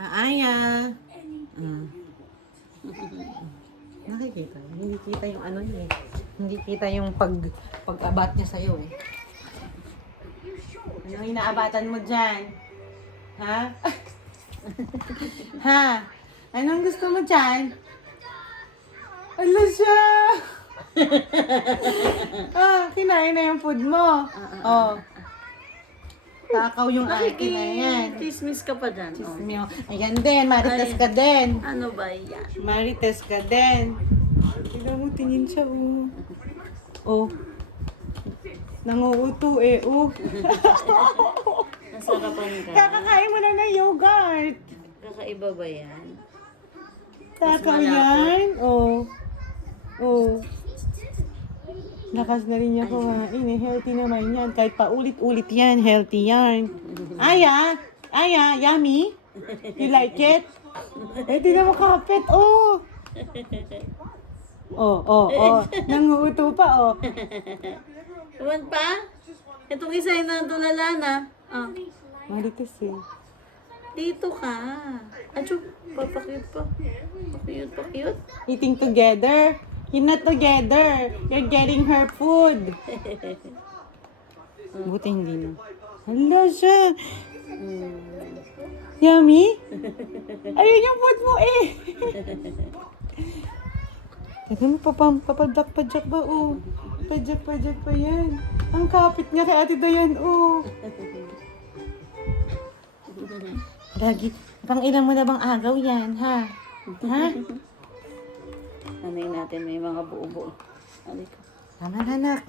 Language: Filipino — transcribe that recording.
Aya. Nakikita. Hindi kita yung ano niya eh. Hindi kita yung pag-abat niya sa'yo eh. Anong inaabatan mo dyan? Ha? Ha? Anong gusto mo dyan? Ala siya! Kinain na yung food mo. Takaw yung akin na yan. Chismis ka pa dyan. Chismyo. Ayan din, marites ka din. Ano ba yan? Marites ka din. Tignan mo, tingin siya, oh. Nanguuto eh, Nasarapan ka. Kakakain mo lang ng yogurt. Kakaiba ba yan? Takaw yan. Oh. Lakas na rin niya kumain eh. Healthy naman yan. Kahit paulit-ulit yan, healthy yan. Aya, yummy? You like it? Di na makapit, Nanguuto pa, Iwan pa? Itong isa yung natulala na. Marites eh. Dito ka. Acho, papakute pa. Pakute. Eating together. You're not together. You're getting her food. Buti hindi na. Hala siya. Yummy? Ayun yung food mo eh. Teka mo, papadyak-padyak ba, Padyak pa yan. Ang kapit niya kay Ate Dayan, Lagi, pang ilan mo na bang agaw yan, ha? Ha? Nanay natin may mga buo-buo. Halika. Tama na, anak.